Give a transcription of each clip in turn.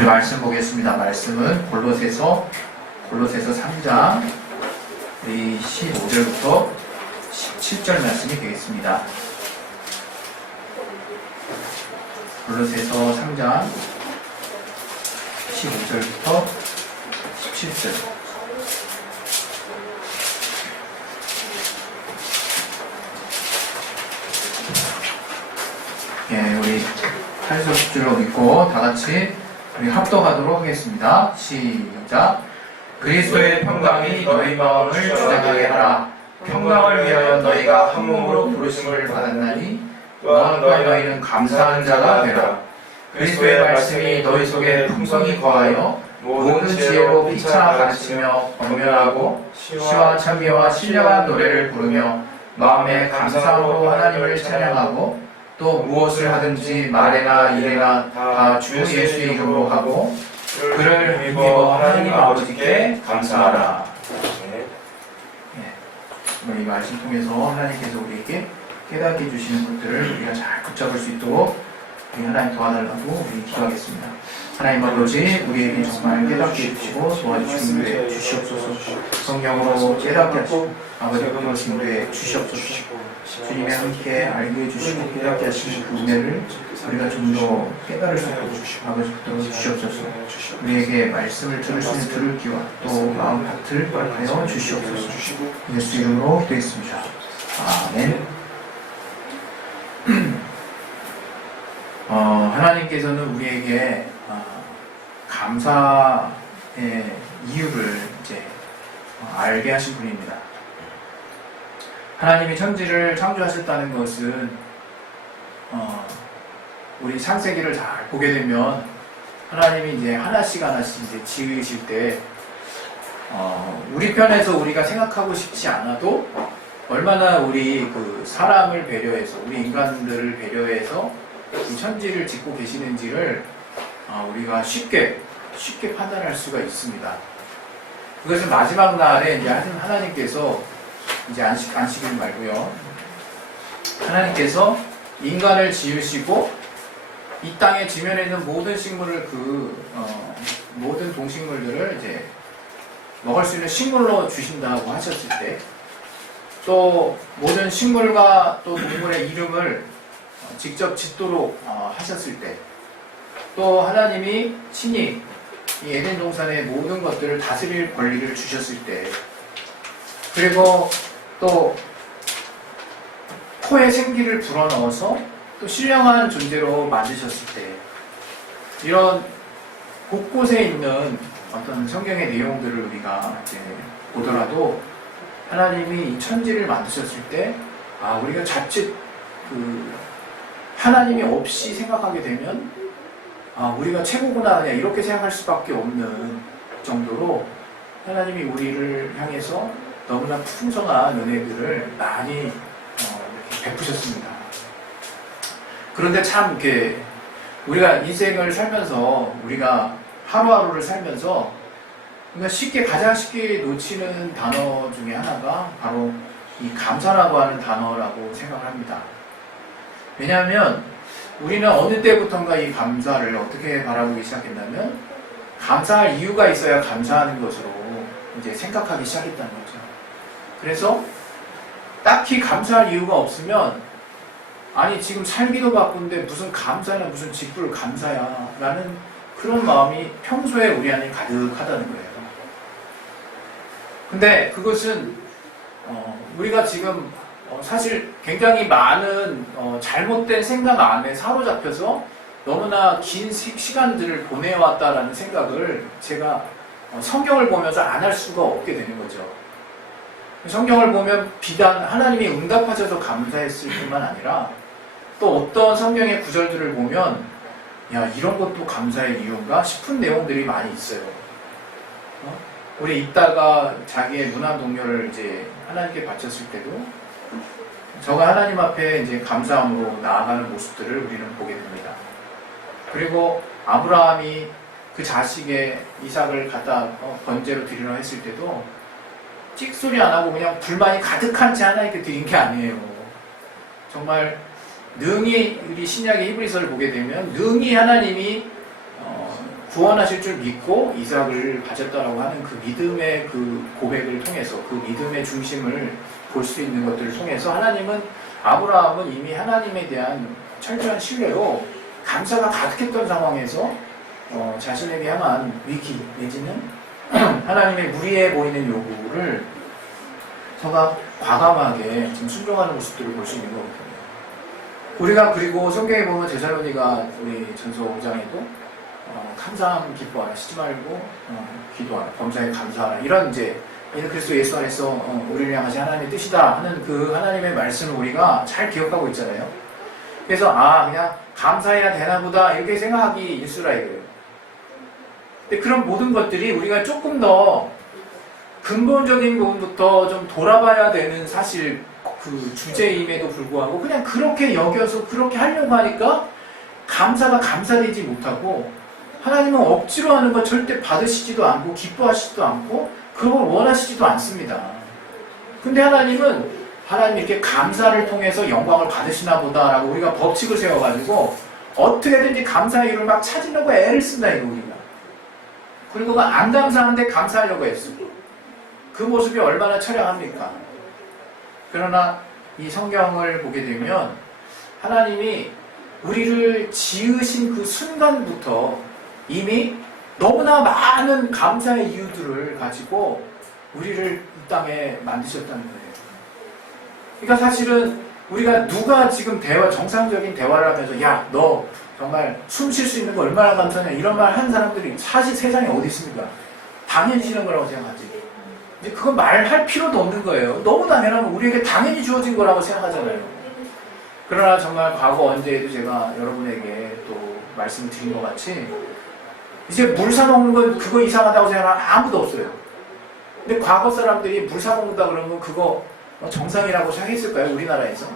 우리 말씀 보겠습니다. 말씀은 골로새서 3장 우리 15절부터 17절 말씀이 되겠습니다. 골로새서 3장 15절부터 17절. 예, 우리 8절로 읽고 다 같이 우리 합독하도록 하겠습니다. 시작. 그리스도의 평강이 너희 마음을 주장하게 하라. 평강을 위하여 너희가 한 몸으로 부르심을 받았나니 또한 너희는 감사한 자가 되라. 그리스도의 말씀이 너희 속에 풍성히 거하여 모든 지혜로 피차 가르치며 권면하고 시와 찬미와 신령한 노래를 부르며 마음에 감사함으로 하나님을 찬양하고 또 무엇을 하든지 말에나 일에나 다 주 예수의 이름으로 하고 그를 믿어 하나님 아버지께 감사하라. 이 말씀 통해서 하나님께서 우리에게 깨닫게 해주시는 것들을 우리가 잘 붙잡을 수 있도록 우리 하나님 도와달라고 우리 기도하겠습니다. 하나님 아버지, 우리에게 정말 깨닫게 해주시고 도와주시는 데 주시옵소서. 성령으로 깨닫게 하시고 아버지 그러신 데 주시옵소서. 주님의 함께 알게 해주시고 깨닫게 하시는 그 은혜를 우리가 좀 더 깨달을 수 있도록 아버지 붙들어 주시옵소서. 우리에게 말씀을 들을 수 있는 들을 귀와 또 마음 밭을 허락하여 주시옵소서. 예수 이름으로 기도했습니다. 아멘. 하나님께서는 우리에게 감사의 이유를 이제 알게 하신 분입니다. 하나님이 천지를 창조하셨다는 것은 우리 창세기를 잘 보게 되면 하나님이 이제 하나씩 이제 지으실 때 우리 편에서 우리가 생각하고 싶지 않아도 얼마나 우리 그 사람을 배려해서 우리 인간들을 배려해서 이 천지를 짓고 계시는지를 우리가 쉽게 판단할 수가 있습니다. 그것은 마지막 날에 이제 하나님께서 이제 안식일 말고요. 하나님께서 인간을 지으시고 이 땅의 지면에 있는 모든 식물을 모든 동식물들을 이제 먹을 수 있는 식물로 주신다고 하셨을 때, 또 모든 식물과 또 동물의 이름을 직접 짓도록 하셨을 때, 또 하나님이 친히 이 에덴 동산의 모든 것들을 다스릴 권리를 주셨을 때, 그리고 또 코에 생기를 불어넣어서 또 신령한 존재로 만드셨을 때, 이런 곳곳에 있는 어떤 성경의 내용들을 우리가 이제 보더라도 하나님이 이 천지를 만드셨을 때 우리가 자칫 하나님이 없이 생각하게 되면 우리가 최고구나 그냥 이렇게 생각할 수밖에 없는 정도로 하나님이 우리를 향해서 너무나 풍성한 은혜들을 많이 이렇게 베푸셨습니다. 그런데 참 이렇게 우리가 인생을 살면서 우리가 하루하루를 살면서 우리가 가장 쉽게 놓치는 단어 중에 하나가 바로 이 감사라고 하는 단어라고 생각을 합니다. 왜냐하면 우리는 어느 때부턴가 이 감사를 어떻게 바라보기 시작했냐면 감사할 이유가 있어야 감사하는 것으로 이제 생각하기 시작했다는 거죠. 그래서 딱히 감사할 이유가 없으면 지금 살기도 바쁜데 무슨 감사나 무슨 직불 감사야 라는 그런 마음이 평소에 우리 안에 가득하다는 거예요. 근데 그것은 우리가 지금 사실 굉장히 많은 잘못된 생각 안에 사로잡혀서 너무나 긴 시간들을 보내왔다라는 생각을 제가 성경을 보면서 안 할 수가 없게 되는 거죠. 성경을 보면 비단 하나님이 응답하셔서 감사했을 뿐만 아니라 또 어떤 성경의 구절들을 보면 이런 것도 감사의 이유인가 싶은 내용들이 많이 있어요. 우리 있다가 자기의 무난 동료를 이제 하나님께 바쳤을 때도 저가 하나님 앞에 이제 감사함으로 나아가는 모습들을 우리는 보게 됩니다. 그리고 아브라함이 그 자식의 이삭을 갖다 번제로 드리려 했을 때도 찍소리 안 하고 그냥 불만이 가득한 채 하나님께 드린 게 아니에요. 정말 능히 우리 신약의 히브리서를 보게 되면 능히 하나님이 구원하실 줄 믿고 이삭을 가졌다라고 하는 그 믿음의 그 고백을 통해서 그 믿음의 중심을 볼 수 있는 것들을 통해서 하나님은 아브라함은 이미 하나님에 대한 철저한 신뢰로 감사가 가득했던 상황에서 자신에게 향한 위기 내지는 하나님의 무리해 보이는 요구를 서가 과감하게 지금 순종하는 모습들을 볼 수 있는 거거든요. 우리가 그리고 성경에 보면 데살로니가 우리 전서 5장에도 항상 기뻐하라, 쉬지 말고 기도하라, 범사에 감사하라, 이런 이제 그리스도 예수 안에서 우리를 향하신 하나님의 뜻이다 하는 그 하나님의 말씀을 우리가 잘 기억하고 있잖아요. 그래서 그냥 감사해야 되나 보다 이렇게 생각하기 일수라 이거예요. 근데 그런 모든 것들이 우리가 조금 더 근본적인 부분부터 좀 돌아봐야 되는 사실 그 주제임에도 불구하고 그냥 그렇게 여겨서 그렇게 하려고 하니까 감사가 감사되지 못하고 하나님은 억지로 하는 거 절대 받으시지도 않고 기뻐하시지도 않고 그걸 원하시지도 않습니다. 근데 하나님은 이렇게 감사를 통해서 영광을 받으시나 보다라고 우리가 법칙을 세워가지고 어떻게든지 감사의 이유를 막 찾으려고 애를 쓴다 이거 우리가. 그리고 안 감사한데 감사하려고 했어. 그 모습이 얼마나 처량합니까? 그러나 이 성경을 보게 되면 하나님이 우리를 지으신 그 순간부터 이미 너무나 많은 감사의 이유들을 가지고 우리를 이 땅에 만드셨다는 거예요. 그러니까 사실은 우리가 누가 지금 정상적인 대화를 하면서 야, 너 정말 숨 쉴 수 있는 거 얼마나 감사해 이런 말 하는 사람들이 사실 세상에 어디 있습니까? 당연시는 거라고 생각하지. 이제 그건 말할 필요도 없는 거예요. 너무 당연하면 우리에게 당연히 주어진 거라고 생각하잖아요. 그러나 정말 과거 언제에도 제가 여러분에게 또 말씀을 드린 것 같이 이제 물 사먹는 건 그거 이상하다고 생각하는 아무도 없어요. 근데 과거 사람들이 물 사먹는다 그러면 그거 정상이라고 생각했을까요? 우리나라에서?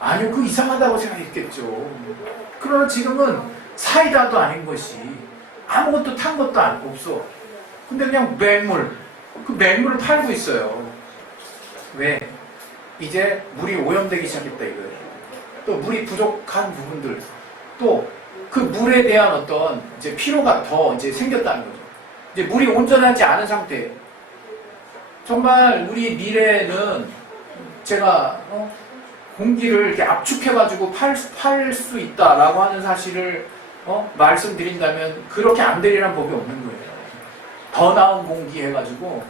아니요, 그거 이상하다고 생각했겠죠. 그러나 지금은 사이다도 아닌 것이 아무것도 탄 것도 없어. 근데 그냥 맹물, 그 맹물을 팔고 있어요. 왜? 이제 물이 오염되기 시작했다 이거예요. 또 물이 부족한 부분들, 또 그 물에 대한 어떤 이제 피로가 더 이제 생겼다는 거죠. 이제 물이 온전하지 않은 상태. 정말 우리 미래에는 제가 공기를 이렇게 압축해가지고 팔 수 있다라고 하는 사실을 말씀드린다면 그렇게 안 되리란 법이 없는 거예요. 더 나은 공기 해가지고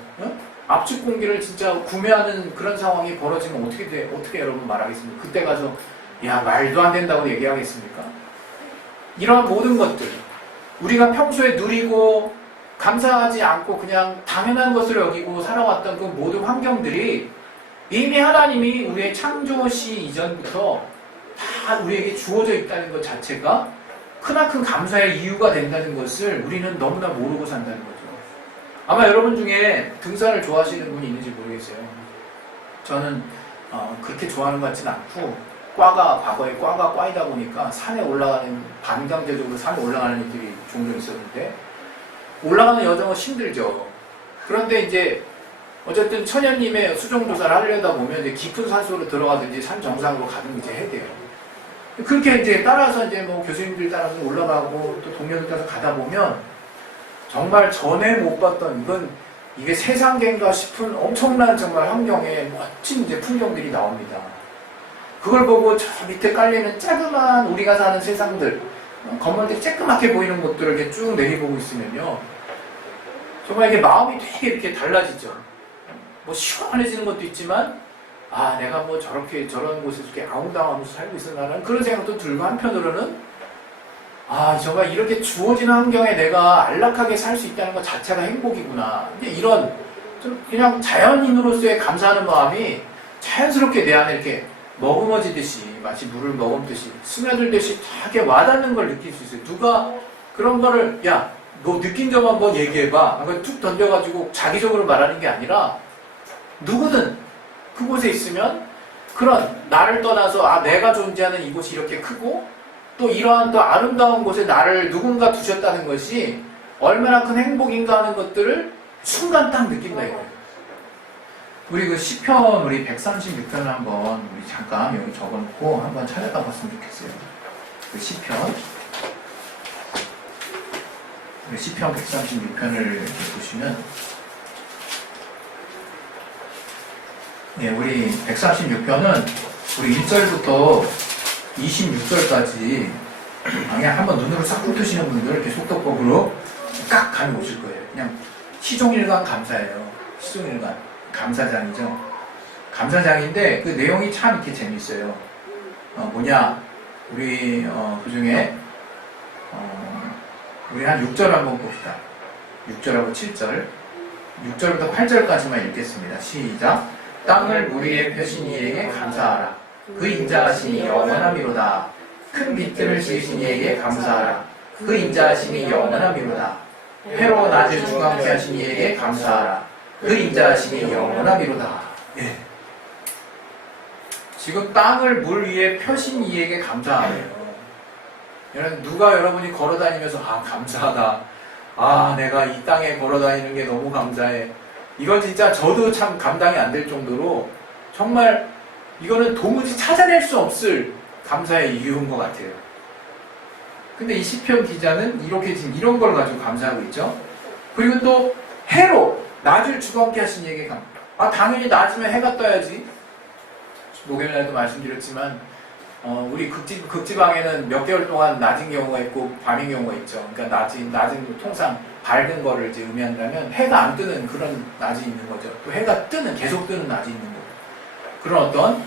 압축 공기를 진짜 구매하는 그런 상황이 벌어지면 어떻게 여러분 말하겠습니까? 그때 가서 야 말도 안 된다고 얘기하겠습니까? 이러한 모든 것들 우리가 평소에 누리고 감사하지 않고 그냥 당연한 것으로 여기고 살아왔던 그 모든 환경들이 이미 하나님이 우리의 창조시 이전부터 다 우리에게 주어져 있다는 것 자체가 크나큰 감사의 이유가 된다는 것을 우리는 너무나 모르고 산다는 거죠. 아마 여러분 중에 등산을 좋아하시는 분이 있는지 모르겠어요. 저는 그렇게 좋아하는 것 같지는 않고 과거에 과가 과이다 보니까 산에 올라가는 반강제적으로 산에 올라가는 일들이 종종 있었는데 올라가는 여정은 힘들죠. 그런데 이제 어쨌든 천연님의 수종조사를 하려다 보면 이제 깊은 산속으로 들어가든지 산 정상으로 가든지 이제 해야 돼요. 그렇게 이제 따라서 이제 뭐 교수님들 따라서 올라가고 또 동료들 따라서 가다 보면 정말 전에 못 봤던 이게 세상계인가 싶은 엄청난 정말 환경에 멋진 이제 풍경들이 나옵니다. 그걸 보고 저 밑에 깔리는 자그마한 우리가 사는 세상들, 건물들이 쬐끄맣게 보이는 곳들을 이렇게 쭉 내려보고 있으면요. 정말 이게 마음이 되게 이렇게 달라지죠. 뭐 시원해지는 것도 있지만, 내가 뭐 저런 곳에서 이렇게 아웅다웅하면서 살고 있었나라는 그런 생각도 들고 한편으로는, 정말 이렇게 주어진 환경에 내가 안락하게 살 수 있다는 것 자체가 행복이구나. 근데 이런, 좀 그냥 자연인으로서의 감사하는 마음이 자연스럽게 내 안에 이렇게 머금어지듯이 마치 물을 머금듯이 스며들듯이 되게 와닿는 걸 느낄 수 있어요. 누가 그런 거를 야, 너 느낀 점 한번 얘기해봐. 그걸 툭 던져가지고 자기적으로 말하는 게 아니라 누구든 그곳에 있으면 그런 나를 떠나서 내가 존재하는 이곳이 이렇게 크고 또 이러한 또 아름다운 곳에 나를 누군가 두셨다는 것이 얼마나 큰 행복인가 하는 것들을 순간 딱 느낀다 이거예요. 우리 그 시편 우리 136편을 한번 우리 잠깐 여기 적어놓고 한번 찾아가 봤으면 좋겠어요. 그 시편 우리 시편 136편을 보시면, 네, 우리 136편은 우리 1절부터 26절까지 그냥 한번 눈으로 싹 훑으시는 분들 이렇게 속도법으로 깍 감이 오실 거예요. 그냥 시종일관 감사예요. 시종일관 감사장이죠. 감사장인데 그 내용이 참 이렇게 재밌어요. 뭐냐, 우리 그 중에 우리 한 6절 한번 봅시다. 6절하고 7절, 6절부터 8절까지만 읽겠습니다. 시작. 땅을 물 위에 펴신 이에게 감사하라. 그 인자하심이 영원하미로다. 큰 빛들을 지으신 이에게 감사하라. 그 인자하심이 영원하미로다. 해로 낮을 중앙케 하신 이에게 감사하라. 그 인자하심이 영원하미로다. 예. 지금 땅을 물 위에 펴신 이에게 감사하래요. 누가 여러분이 걸어다니면서 감사하다. 내가 이 땅에 걸어다니는 게 너무 감사해. 이건 진짜 저도 참 감당이 안 될 정도로 정말 이거는 도무지 찾아낼 수 없을 감사의 이유인 것 같아요. 근데 이 시편 기자는 이렇게 지금 이런 걸 가지고 감사하고 있죠. 그리고 또 해로 낮을 주관케 하신 얘기가 당연히 낮이면 해가 떠야지. 목요일날도 말씀드렸지만 우리 극지방에는 몇 개월 동안 낮은 경우가 있고 밤인 경우가 있죠. 그러니까 낮은 통상 밝은 거를 이제 의미한다면 해가 안 뜨는 그런 낮이 있는 거죠. 또 해가 계속 뜨는 낮이 있는 거죠. 그런 어떤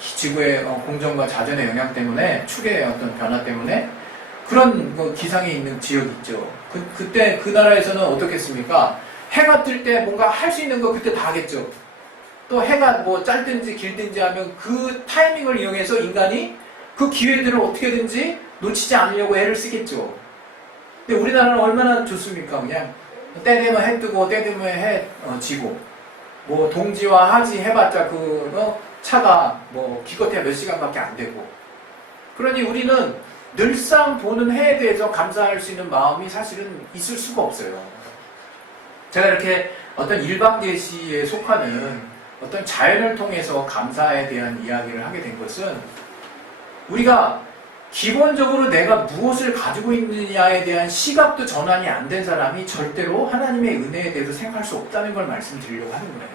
지구의 공전과 자전의 영향 때문에 축의 어떤 변화 때문에 그런 기상이 있는 지역이 있죠. 그때 그 나라에서는 어떻겠습니까? 해가 뜰 때 뭔가 할 수 있는 거 그때 다 하겠죠. 또 해가 뭐 짧든지 길든지 하면 그 타이밍을 이용해서 인간이 그 기회들을 어떻게든지 놓치지 않으려고 애를 쓰겠죠. 근데 우리나라는 얼마나 좋습니까? 그냥 때 되면 해 뜨고 때 되면 해 지고 뭐 동지와 하지 해봤자 차가 뭐 기껏해야 몇 시간밖에 안 되고, 그러니 우리는 늘상 보는 해에 대해서 감사할 수 있는 마음이 사실은 있을 수가 없어요. 제가 이렇게 어떤 일반 계시에 속하는 어떤 자연을 통해서 감사에 대한 이야기를 하게 된 것은, 우리가 기본적으로 내가 무엇을 가지고 있느냐에 대한 시각도 전환이 안 된 사람이 절대로 하나님의 은혜에 대해서 생각할 수 없다는 걸 말씀드리려고 하는 거예요.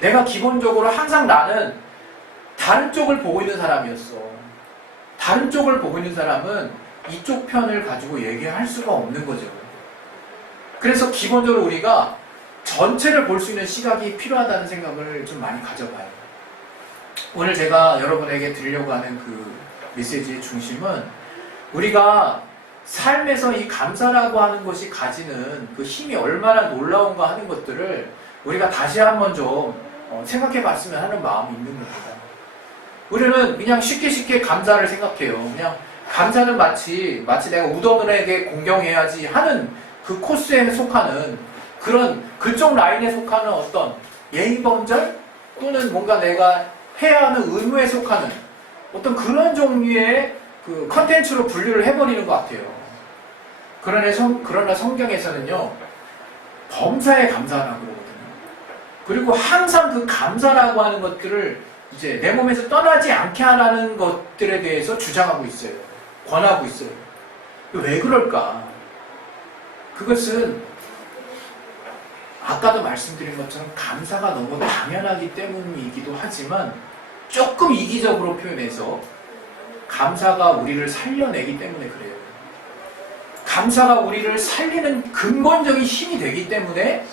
내가 기본적으로 항상 나는 다른 쪽을 보고 있는 사람이었어. 다른 쪽을 보고 있는 사람은 이쪽 편을 가지고 얘기할 수가 없는 거죠. 그래서 기본적으로 우리가 전체를 볼 수 있는 시각이 필요하다는 생각을 좀 많이 가져봐요. 오늘 제가 여러분에게 드리려고 하는 그 메시지의 중심은, 우리가 삶에서 이 감사라고 하는 것이 가지는 그 힘이 얼마나 놀라운가 하는 것들을 우리가 다시 한번 좀 생각해 봤으면 하는 마음이 있는 겁니다. 우리는 그냥 쉽게 감사를 생각해요. 그냥 감사는 마치 내가 우더문에게 공경해야지 하는 그 코스에 속하는 그쪽 라인에 속하는 어떤 예의범절 또는 뭔가 내가 해야 하는 의무에 속하는 어떤 그런 종류의 그 컨텐츠로 분류를 해버리는 것 같아요. 그러나 성경에서는요, 범사에 감사하라고 그러거든요. 그리고 항상 그 감사라고 하는 것들을 이제 내 몸에서 떠나지 않게 하라는 것들에 대해서 주장하고 있어요. 권하고 있어요. 왜 그럴까? 그것은 아까도 말씀드린 것처럼 감사가 너무 당연하기 때문이기도 하지만, 조금 이기적으로 표현해서 감사가 우리를 살려내기 때문에 그래요. 감사가 우리를 살리는 근본적인 힘이 되기 때문에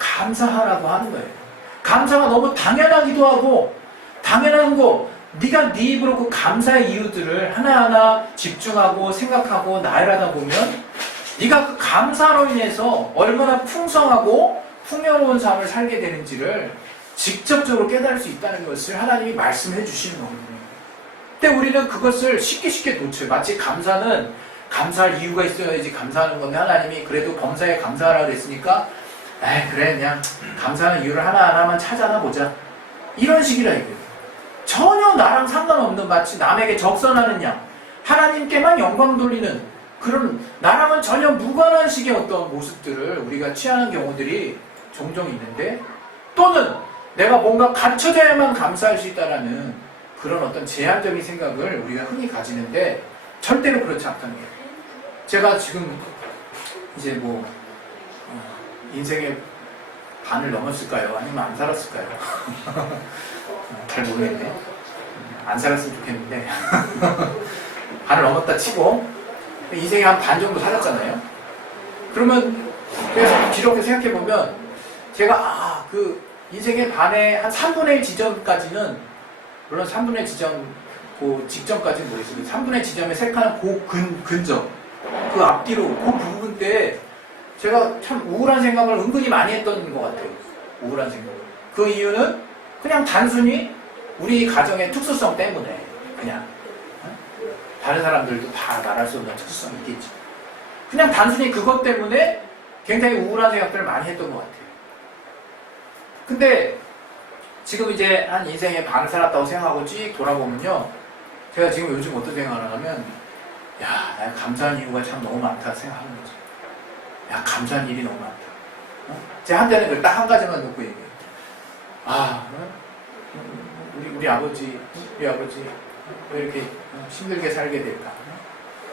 감사하라고 하는 거예요. 감사가 너무 당연하기도 하고, 당연한 거 네가 네 입으로 그 감사의 이유들을 하나하나 집중하고 생각하고 나열하다 보면 네가 그 감사로 인해서 얼마나 풍성하고 풍요로운 삶을 살게 되는지를 직접적으로 깨달을 수 있다는 것을 하나님이 말씀해 주시는 거거든요. 근데 우리는 그것을 쉽게 놓쳐요. 마치 감사는 감사할 이유가 있어야지 감사하는 건데, 하나님이 그래도 범사에 감사하라 그랬으니까 그래 그냥 감사하는 이유를 하나하나만 찾아나 보자, 이런 식이라 이거예요. 전혀 나랑 상관없는, 마치 남에게 적선하는 양, 하나님께만 영광 돌리는 그런 나랑은 전혀 무관한 식의 어떤 모습들을 우리가 취하는 경우들이 종종 있는데, 또는 내가 뭔가 갖춰져야만 감사할 수 있다라는 그런 어떤 제한적인 생각을 우리가 흔히 가지는데, 절대로 그렇지 않다는 거예요. 제가 지금 이제 뭐 인생의 반을 넘었을까요? 아니면 안 살았을까요? 잘 모르겠네. 안 살았으면 좋겠는데 반을 넘었다 치고 인생의 한 반 정도 살았잖아요. 그러면 그래서 뒤로 생각해 보면 제가 그 인생의 반의 한 3분의 1 지점까지는, 물론 3분의 1 지점 그 직전까지는 모르겠어요. 3분의 1 지점에 색하는 그 근접, 그 앞뒤로 그 부분 때 제가 참 우울한 생각을 은근히 많이 했던 것 같아요. 우울한 생각을. 그 이유는 그냥 단순히 우리 가정의 특수성 때문에, 그냥 다른 사람들도 다 말할 수 없는 특수성이 있겠지. 그냥 단순히 그것 때문에 굉장히 우울한 생각들을 많이 했던 것 같아요. 근데 지금 이제 한 인생의 반을 살았다고 생각하고 쭉 돌아보면요, 제가 지금 요즘 어떤 생각을 하냐면, 야, 나 감사한 이유가 참 너무 많다 생각하는 거죠. 야, 감사한 일이 너무 많다. 제가 한때는 딱 한 가지만 놓고 얘기해요. 우리 아버지 왜 이렇게 힘들게 살게 될까?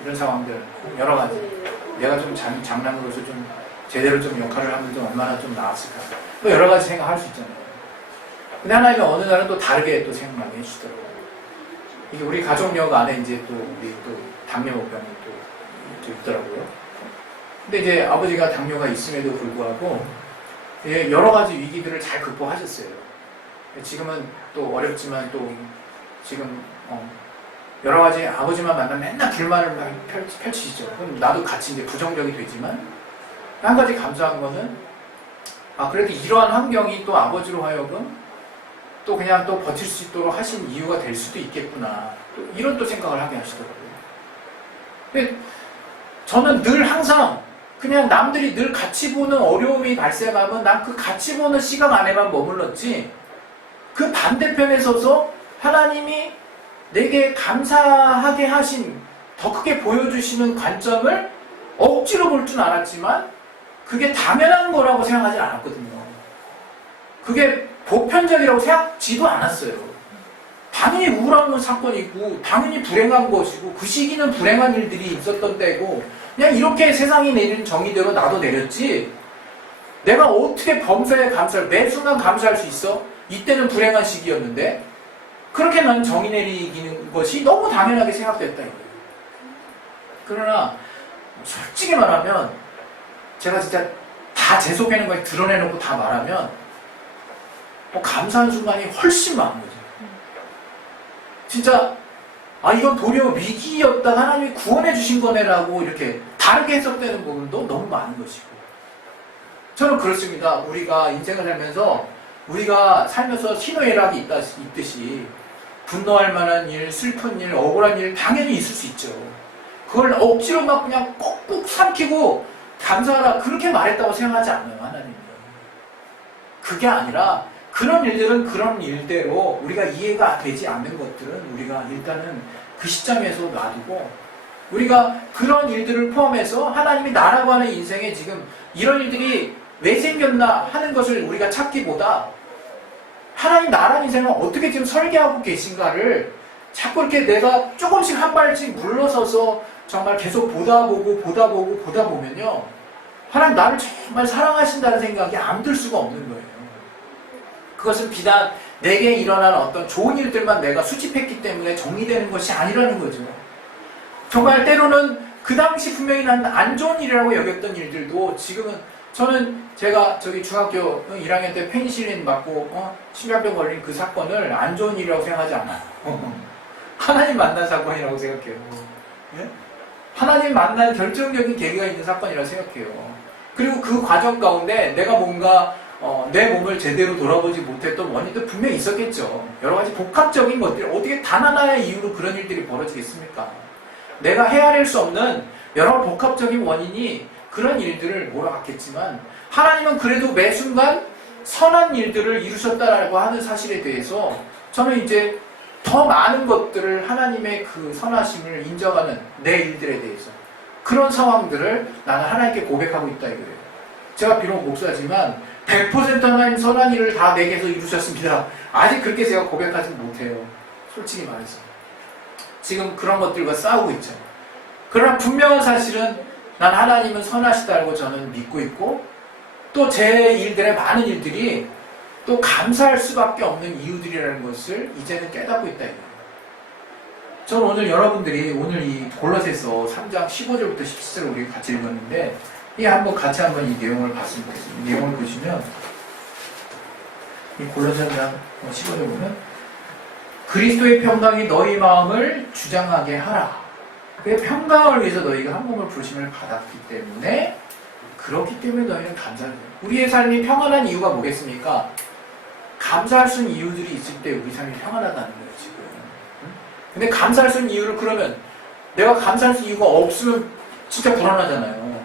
이런 상황들 여러 가지. 내가 좀 장남으로서 좀 제대로 좀 역할을 하면 좀 얼마나 좀 나았을까? 또 여러 가지 생각할 수 있잖아요. 근데 하나님은 어느 날은 또 다르게 또 생각나게 해주시더라고요. 이게 우리 가족력 안에 이제 또 우리 또 당뇨병이 또 있더라고요. 근데 이제 아버지가 당뇨가 있음에도 불구하고 여러 가지 위기들을 잘 극복하셨어요. 지금은 또 어렵지만 또 지금 여러 가지 아버지만 만나면 맨날 불만을 막 펼치시죠. 그럼 나도 같이 이제 부정적이 되지만 한 가지 감사한 거는 그래도 이러한 환경이 또 아버지로 하여금 또 그냥 또 버틸 수 있도록 하신 이유가 될 수도 있겠구나. 또 이런 또 생각을 하게 하시더라고요. 근데 저는 늘 항상 그냥 남들이 늘 같이 보는 어려움이 발생하면 난 그 같이 보는 시각 안에만 머물렀지, 그 반대편에 서서 하나님이 내게 감사하게 하신, 더 크게 보여주시는 관점을 억지로 볼 줄 알았지만 그게 당연한 거라고 생각하지 않았거든요. 그게 보편적이라고 생각지도 않았어요. 당연히 우울한 사건이고 당연히 불행한 것이고 그 시기는 불행한 일들이 있었던 때고 그냥 이렇게 세상이 내리는 정의대로 나도 내렸지, 내가 어떻게 범사에 감사를 매 순간 감사할 수 있어? 이때는 불행한 시기였는데 그렇게 난 정의 내리는 것이 너무 당연하게 생각됐다 이거예요. 그러나 솔직히 말하면 제가 진짜 다 제 속에 있는 걸 드러내놓고 다 말하면 감사한 순간이 훨씬 많은 거죠. 진짜 이건 도리어 위기였다가 하나님이 구원해 주신 거네라고 이렇게 다르게 해석되는 부분도 너무 많은 것이고, 저는 그렇습니다. 우리가 인생을 살면서 우리가 살면서 희노애락이 있듯이 분노할 만한 일, 슬픈 일, 억울한 일 당연히 있을 수 있죠. 그걸 억지로 막 그냥 꼭꼭 삼키고 감사하라 그렇게 말했다고 생각하지 않아요, 하나님은. 그게 아니라 그런 일들은 그런 일대로 우리가 이해가 되지 않는 것들은 우리가 일단은 그 시점에서 놔두고, 우리가 그런 일들을 포함해서 하나님이 나라고 하는 인생에 지금 이런 일들이 왜 생겼나 하는 것을 우리가 찾기보다 하나님 나라는 인생을 어떻게 지금 설계하고 계신가를 자꾸 이렇게 내가 조금씩 한 발씩 물러서서 정말 계속 보다 보면요, 하나님 나를 정말 사랑하신다는 생각이 안 들 수가 없는 거예요. 그것은 비단 내게 일어난 어떤 좋은 일들만 내가 수집했기 때문에 정리되는 것이 아니라는 거죠. 정말 때로는 그 당시 분명히 난 안 좋은 일이라고 여겼던 일들도 지금은, 저는 제가 중학교 1학년 때 페니실린 맞고 심장병 걸린 그 사건을 안 좋은 일이라고 생각하지 않아요. 하나님 만난 사건이라고 생각해요. 예? 하나님 만난 결정적인 계기가 있는 사건이라고 생각해요. 그리고 그 과정 가운데 내가 뭔가 내 몸을 제대로 돌아보지 못했던 원인도 분명히 있었겠죠. 여러 가지 복합적인 것들이 어떻게 단 하나의 이유로 그런 일들이 벌어지겠습니까? 내가 헤아릴 수 없는 여러 복합적인 원인이 그런 일들을 몰아갔겠지만, 하나님은 그래도 매 순간 선한 일들을 이루셨다라고 하는 사실에 대해서 저는 이제 더 많은 것들을 하나님의 그 선하심을 인정하는 내 일들에 대해서 그런 상황들을 나는 하나님께 고백하고 있다 이거예요. 제가 비록 목사지만 100% 하나님 선한 일을 다 내게서 이루셨습니다. 아직 그렇게 제가 고백하지 못해요. 솔직히 말해서. 지금 그런 것들과 싸우고 있죠. 그러나 분명한 사실은 난 하나님은 선하시다고 저는 믿고 있고 또 제 일들의 많은 일들이 또 감사할 수밖에 없는 이유들이라는 것을 이제는 깨닫고 있다. 저는 오늘 여러분들이 오늘 이 골로새서 3장 15절부터 17절을 우리 같이 읽었는데 이 한번 같이 한번 이 내용을 봤으면 좋겠습니다. 이 내용을 보시면 이 골로새 3장 15절 보면 그리스도의 평강이 너희 마음을 주장하게 하라. 그 평강을 위해서 너희가 한 몸을 부르심을 받았기 때문에 그렇기 때문에 너희는 감사해요. 우리의 삶이 평안한 이유가 뭐겠습니까? 감사할 수 있는 이유들이 있을 때 우리 삶이 평안하다는 거예요, 지금. 근데 감사할 수 있는 이유를 그러면 내가 감사할 수 있는 이유가 없으면 진짜 불안하잖아요.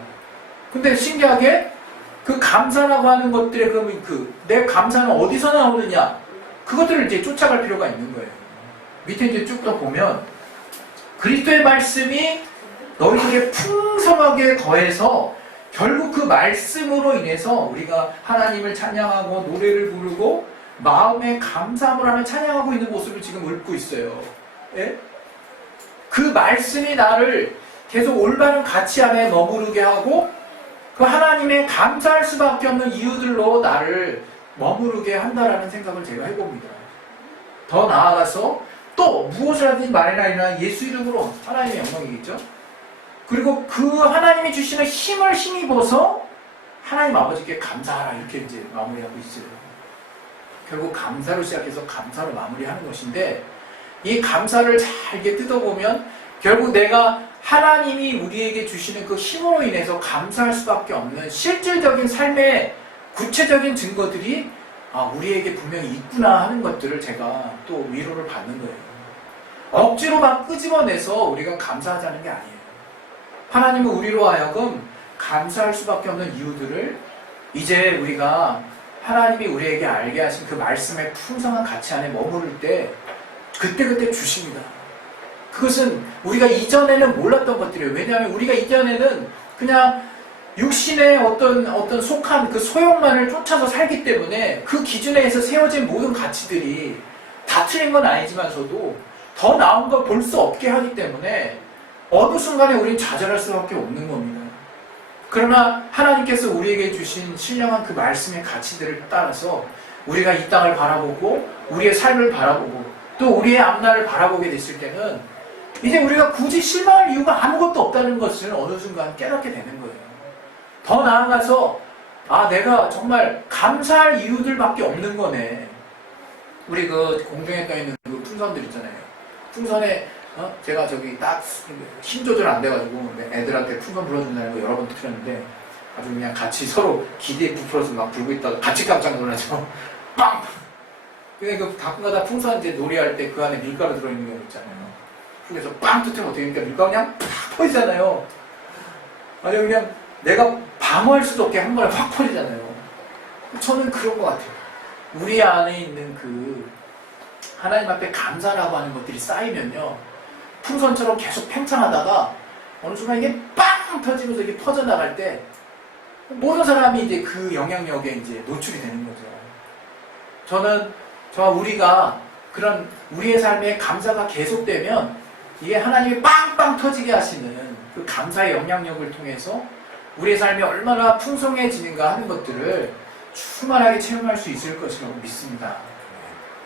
근데 신기하게 그 감사라고 하는 것들의 그러면 내 감사는 어디서 나오느냐? 그것들을 이제 쫓아갈 필요가 있는 거예요. 밑에 이제 쭉 더 보면 그리스도의 말씀이 너희에게 풍성하게 더해서 결국 그 말씀으로 인해서 우리가 하나님을 찬양하고 노래를 부르고 마음에 감사함을 하며 찬양하고 있는 모습을 지금 읊고 있어요. 예? 그 말씀이 나를 계속 올바른 가치 안에 머무르게 하고 그 하나님의 감사할 수밖에 없는 이유들로 나를 머무르게 한다라는 생각을 제가 해봅니다. 더 나아가서 또 무엇을 하든지 말이나 예수 이름으로 하나님의 영광이겠죠. 그리고 그 하나님이 주시는 힘을 힘입어서 하나님 아버지께 감사하라 이렇게 이제 마무리하고 있어요. 결국 감사로 시작해서 감사로 마무리하는 것인데 이 감사를 잘게 뜯어보면 결국 내가 하나님이 우리에게 주시는 그 힘으로 인해서 감사할 수밖에 없는 실질적인 삶의 구체적인 증거들이 우리에게 분명히 있구나 하는 것들을 제가 또 위로를 받는 거예요. 억지로 막 끄집어내서 우리가 감사하자는 게 아니에요. 하나님은 우리로 하여금 감사할 수밖에 없는 이유들을 이제 우리가 하나님이 우리에게 알게 하신 그 말씀의 풍성한 가치 안에 머무를 때 그때그때 주십니다. 그것은 우리가 이전에는 몰랐던 것들이에요. 왜냐하면 우리가 이전에는 그냥 육신의 어떤 속한 그 소욕만을 쫓아서 살기 때문에 그 기준에서 세워진 모든 가치들이 다 틀린 건 아니지만서도 더 나은 걸 볼 수 없게 하기 때문에 어느 순간에 우리는 좌절할 수밖에 없는 겁니다. 그러나 하나님께서 우리에게 주신 신령한 그 말씀의 가치들을 따라서 우리가 이 땅을 바라보고 우리의 삶을 바라보고 또 우리의 앞날을 바라보게 됐을 때는 이제 우리가 굳이 실망할 이유가 아무것도 없다는 것을 어느 순간 깨닫게 되는 거예요. 더 나아가서 내가 정말 감사할 이유들밖에 없는 거네. 우리 그 공중에 떠있는 그 풍선들 있잖아요. 풍선에 제가 저기 딱 힘 조절 안 돼가지고 애들한테 풍선 불어준다는 거 여러 번 틀었는데 아주 그냥 같이 서로 기대에 부풀어서 막 불고 있다가 같이 깜짝 놀라죠. 빵! 근데 그 가끔가다 풍선 이제 놀이할 때 그 안에 밀가루 들어있는 경우 있잖아요. 그래서 빵 터뜨리면 어떻게 되니까 밀가루 그냥 팍 퍼지잖아요. 아니 그냥 내가 방어할 수도 없게 한 번에 확 퍼지잖아요. 저는 그런 것 같아요. 우리 안에 있는 그 하나님 앞에 감사라고 하는 것들이 쌓이면요. 풍선처럼 계속 팽창하다가 어느 순간 이게 빵 터지면서 이게 퍼져나갈 때 모든 사람이 이제 그 영향력에 이제 노출이 되는 거죠. 우리가 그런 우리의 삶에 감사가 계속되면 이게 하나님이 빵빵 터지게 하시는 그 감사의 영향력을 통해서 우리의 삶이 얼마나 풍성해지는가 하는 것들을 충만하게 체험할 수 있을 것이라고 믿습니다.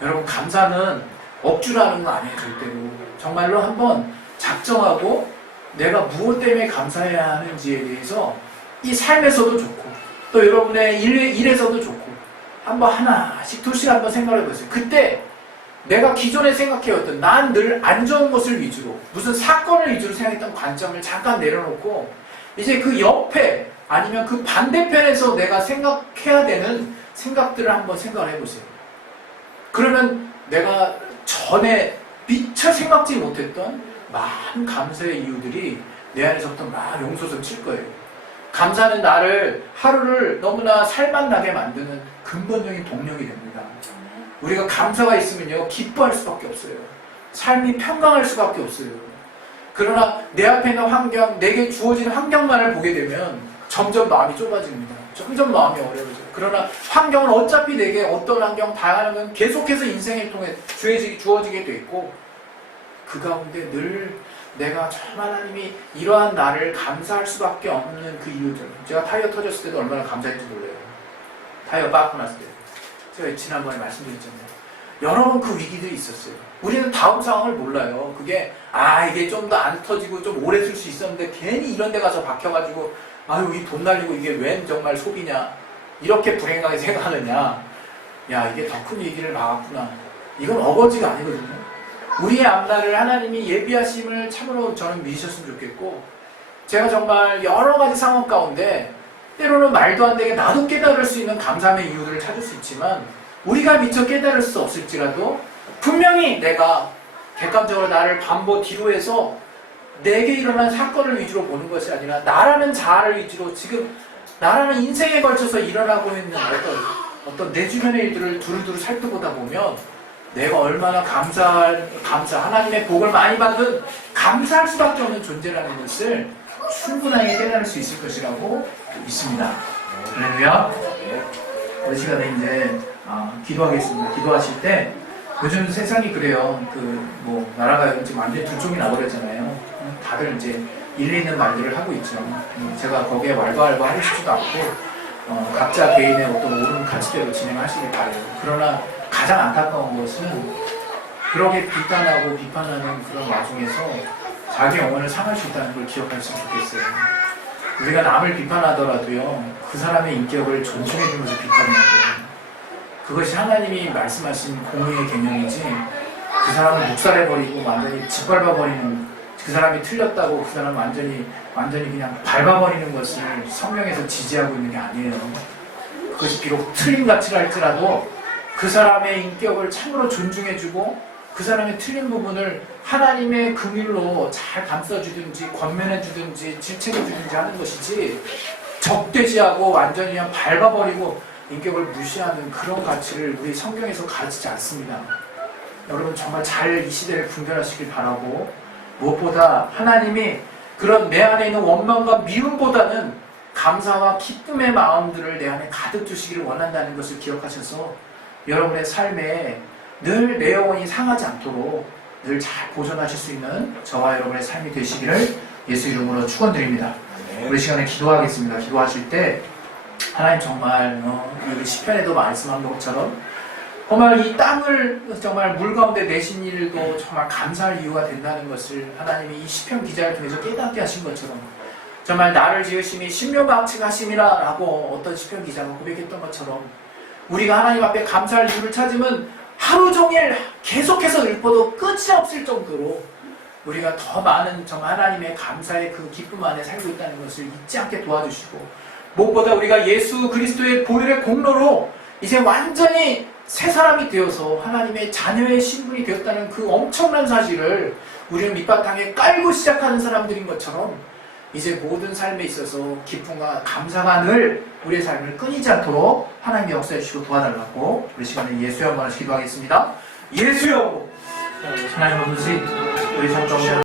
여러분 감사는 억지로하는 거 아니에요. 절대로. 정말로 한번 작정하고 내가 무엇 때문에 감사해야 하는지에 대해서 이 삶에서도 좋고 또 여러분의 일에서도 좋고 한번 하나씩 둘씩 한번 생각해 보세요. 그때 내가 기존에 생각해왔던 난 늘 안 좋은 것을 위주로 무슨 사건을 위주로 생각했던 관점을 잠깐 내려놓고 이제 그 옆에 아니면 그 반대편에서 내가 생각해야 되는 생각들을 한번 생각을 해보세요. 그러면 내가 전에 미처 생각지 못했던 많은 감사의 이유들이 내 안에서부터 막 용솟아 칠 거예요. 감사는 나를 하루를 너무나 살맛나게 만드는 근본적인 동력이 됩니다. 우리가 감사가 있으면요 기뻐할 수밖에 없어요. 삶이 평강할 수밖에 없어요. 그러나 내 앞에 있는 환경, 내게 주어진 환경만을 보게 되면 점점 마음이 좁아집니다. 점점 마음이 어려워져요. 그러나 환경은 어차피 내게 어떤 환경, 다양한 건 계속해서 인생을 통해 주어지게 돼 있고 그 가운데 늘 내가 정말 하나님이 이러한 나를 감사할 수밖에 없는 그 이유들. 제가 타이어 터졌을 때도 얼마나 감사했는지 몰라요. 타이어 빠꾸 났을 때. 제가 지난번에 말씀드렸잖아요. 여러 번 그 위기들이 있었어요. 우리는 다음 상황을 몰라요. 그게 이게 좀 더 안 터지고 좀 오래 쓸 수 있었는데 괜히 이런 데 가서 박혀가지고 아유 이 돈 날리고 이게 웬 정말 소비냐 이렇게 불행하게 생각하느냐. 야 이게 더 큰 위기를 막았구나. 이건 어거지가 아니거든요. 우리의 앞날을 하나님이 예비하심을 참으로 저는 믿으셨으면 좋겠고, 제가 정말 여러 가지 상황 가운데 때로는 말도 안 되게 나도 깨달을 수 있는 감사함의 이유들을 찾을 수 있지만, 우리가 미처 깨달을 수 없을지라도 분명히 내가 객관적으로 나를 반보 뒤로 해서 내게 일어난 사건을 위주로 보는 것이 아니라 나라는 자아를 위주로 지금 나라는 인생에 걸쳐서 일어나고 있는 어떤 내 주변의 일들을 두루두루 살펴보다 보면 내가 얼마나 하나님의 복을 많이 받은 감사할 수밖에 없는 존재라는 것을 충분하게 깨달을 수 있을 것이라고 믿습니다. 할렐루야. 우리 시간에 이제 기도하겠습니다. 기도하실 때 요즘 세상이 그래요. 나라가 지금 완전히 두 쪽이 나버렸잖아요. 다들 이제 일리 있는 말들을 하고 있죠. 제가 거기에 왈가왈부 하고 싶지도 않고 각자 개인의 어떤 옳은 가치대로 진행하시길 바래요. 그러나 가장 안타까운 것은 그렇게 비판하고 비판하는 그런 와중에서 자기 영혼을 상할 수 있다는 걸 기억했으면 좋겠어요. 우리가 남을 비판하더라도요, 그 사람의 인격을 존중해주면서 비판해야 돼요. 그것이 하나님이 말씀하신 공의의 개념이지, 그 사람을 묵살해버리고 완전히 짓밟아버리는, 그 사람이 틀렸다고 그 사람을 완전히 그냥 밟아버리는 것을 성경에서 지지하고 있는 게 아니에요. 그것이 비록 틀린 가치라 할지라도 그 사람의 인격을 참으로 존중해주고 그 사람의 틀린 부분을 하나님의 긍휼로 잘 감싸주든지 권면해주든지 질책해주든지 하는 것이지, 적대시하고 완전히 그냥 밟아버리고 인격을 무시하는 그런 가치를 우리 성경에서 가르치지 않습니다. 여러분 정말 잘 이 시대를 분별하시길 바라고, 무엇보다 하나님이 그런 내 안에 있는 원망과 미움보다는 감사와 기쁨의 마음들을 내 안에 가득 두시기를 원한다는 것을 기억하셔서 여러분의 삶에 늘 내 영혼이 상하지 않도록 늘 잘 보존하실 수 있는 저와 여러분의 삶이 되시기를 예수 이름으로 축원드립니다. 우리 시간에 기도하겠습니다. 기도하실 때 하나님 정말 여기 시편에도 말씀한 것처럼 정말 이 땅을 정말 물 가운데 내신 일도 정말 감사할 이유가 된다는 것을 하나님이 이 시편 기자를 통해서 깨닫게 하신 것처럼, 정말 나를 지으심이 신묘막측하심이라 라고 어떤 시편 기자가 고백했던 것처럼, 우리가 하나님 앞에 감사할 이유를 찾으면 하루 종일 계속해서 읊어도 끝이 없을 정도로 우리가 더 많은 정말 하나님의 감사의 그 기쁨 안에 살고 있다는 것을 잊지 않게 도와주시고, 무엇보다 우리가 예수 그리스도의 보혈의 공로로 이제 완전히 새 사람이 되어서 하나님의 자녀의 신분이 되었다는 그 엄청난 사실을 우리는 밑바탕에 깔고 시작하는 사람들인 것처럼, 이제 모든 삶에 있어서 기쁨과 감사가 늘 우리의 삶을 끊이지 않도록 하나님의 역사해 주시고 도와달라고 우리 시간에 예수여 한번 기도하겠습니다. 예수여! 하나님 아버지, 우리 성도들